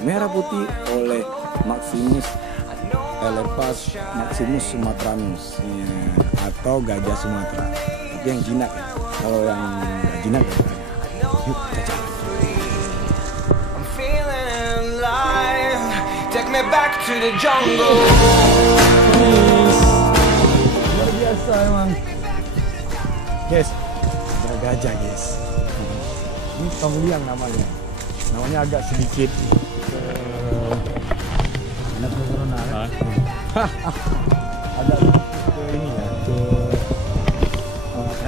Merah putih oleh Maximus Elephas Maximus sumatranus atau gajah Sumatera. Tapi yang jinak ya. Kalau yang nggak jinak ya. Yuk caca. Luar biasa emang. Guys, ada gajah guys. Ini tongliang namanya. Namanya agak sedikit ada ke ini ya, ke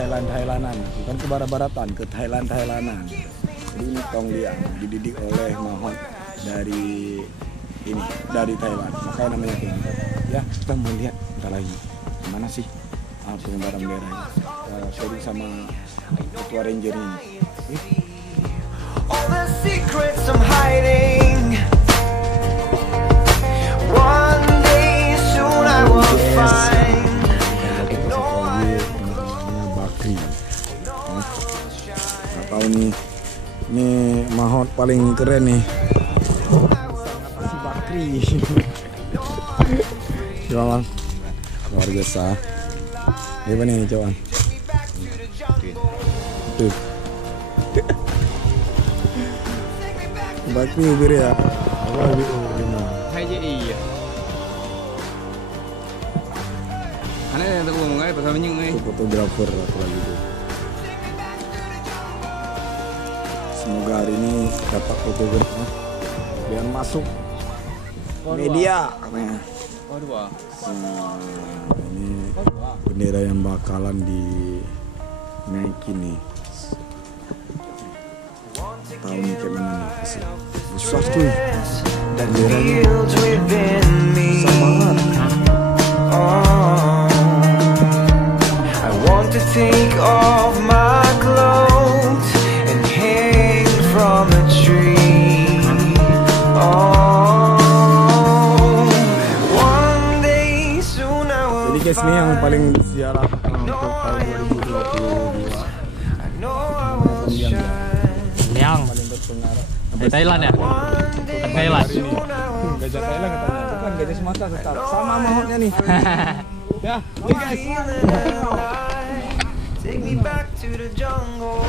Thailandan, bukan ke barat-baratan, ke Thailandan. Jadi ini tongliang dididik oleh mahot dari ini, dari Thailand, makanya namanya kayak gitu. Ya, kita mau lihat bentar lagi gimana sih pengibaran bendera ini. Sharing sama ketua ranger ini. All the secrets I'm hiding. One day soon I will find. Bakri. Nggak tahu nih, ini mahot paling keren nih. Si Bakri. Coba bang, luar biasa. Gimana nih coba? Tuh. Bakri ubir ya. Apa ubir? Hai je iya. Ana yang tak ngomong ai pasal menyeng ai. Fotografer atau lagi itu. Semoga hari ini dapat fotografer biar masuk media. Waduh. Ini bendera yang bakalan dinaikin nih. Tahu nih kayak mana nih sih. Susah tuh. Dan benderanya susah banget. I want to take off my clothes and hang from a tree. One day soon I will. Jadi guys, ini yang paling ziarah untuk tahun 2022. Yang Paling berpengaruh. di Thailand ya? Thailand. Gajah Thailand katanya, bukan gajah Sumatera tetap. Sama mahotnya nih. Ya, oke guys. take me back to the jungle.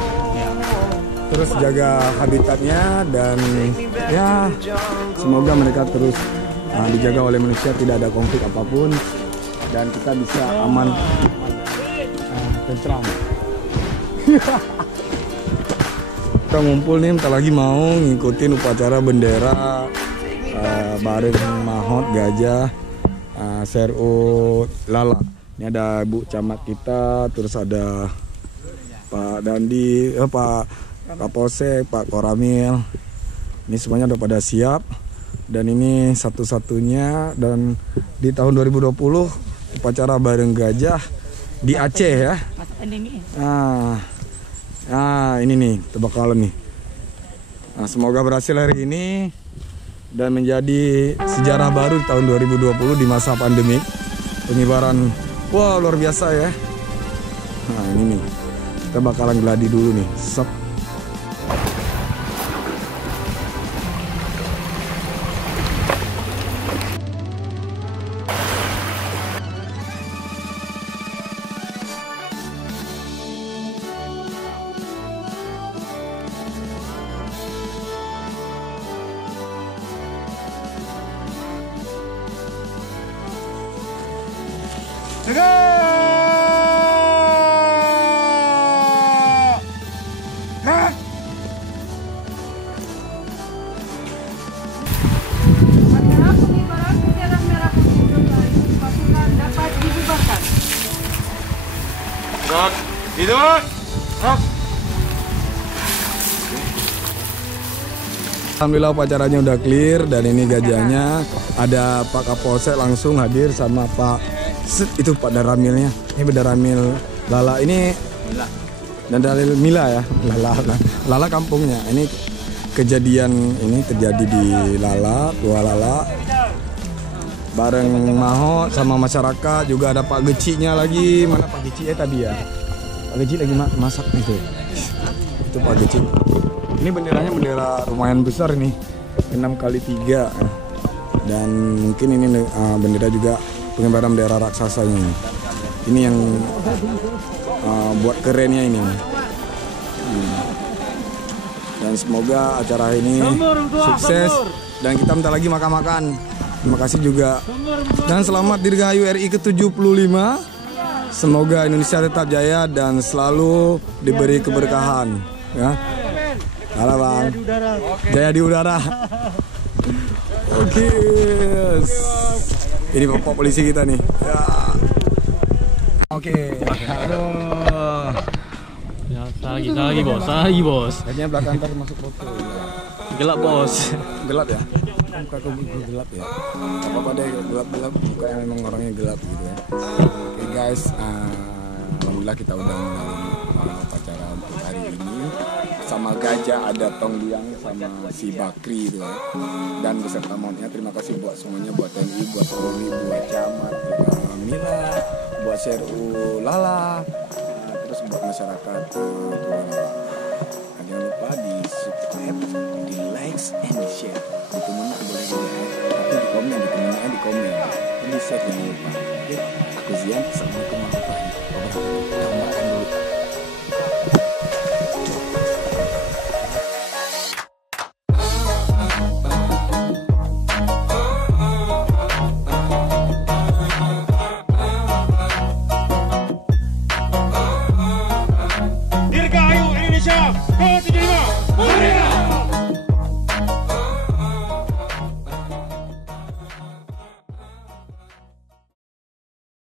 Terus jaga habitatnya dan ya semoga mereka terus dijaga oleh manusia, tidak ada konflik apapun dan kita bisa aman, tentram. Kita ngumpul nih, bentar lagi mau ngikutin upacara bendera bareng mahot gajah Seru Lala. Ini ada Bu Camat kita, terus ada Pak Dandi, Pak Kapolsek, Pak Koramil. Ini semuanya udah pada siap. Dan ini satu-satunya dan di tahun 2020 upacara bareng gajah di Aceh ya. Nah, ini nih terbakalan nih. Nah, semoga berhasil hari ini dan menjadi sejarah baru di tahun 2020 di masa pandemi. Pengibaran, wah luar biasa ya. Nah ini nih, kita bakalan geladi dulu nih. Sep. Alhamdulillah upacaranya udah clear dan ini gajahnya ada Pak Kapolsek langsung hadir sama Pak itu Pak Daramilnya. Ini Daramil Lala ini dan Dalil Mila ya. Lala kampungnya. Ini kejadian ini terjadi di Lala, Tua Lala. Bareng Mahot sama masyarakat juga ada Pak Gecinya lagi. Mana Pak Geci tadi ya? Pak Geci lagi masak itu. Itu Pak Geci. Ini benderanya bendera lumayan besar ini, 6x3 dan mungkin ini bendera juga pengibaran bendera raksasanya ini. Ini yang buat kerennya ini. Dan semoga acara ini sukses dan kita bentar lagi makan-makan. Terima kasih juga dan selamat Dirgahayu RI ke-75. Semoga Indonesia tetap jaya dan selalu diberi keberkahan ya. Halo Bang, jaya di udara. Oke, ini bapak polisi kita nih. Ya. Oke. Aduh. Ya, salah lagi bos. Kayaknya belakang ntar masuk foto. Gelap bos. Gelap ya? Muka aku gelap ya. Apa deh gelap muka yang memang orangnya gelap gitu ya. Oke guys, alhamdulillah kita udah mulai upacara untuk hari ini. Sama gajah ada Tong Liang sama si Bakri itu ya. Dan beserta Mahotnya terima kasih buat semuanya, buat TNI, buat Polri, buat Camat, buat Mila, buat CRU Lala, terus buat masyarakat Tua Lala. Jangan lupa di subscribe, di likes, and di share. Di temennya boleh di like, tapi di komen, di komen. Di share jangan lupa. Oke, aku Zian, assalamualaikum warahmatullahi wabarakatuh. Kita makan dulu. Dirgahayu Indonesia ke-75. Merdeka!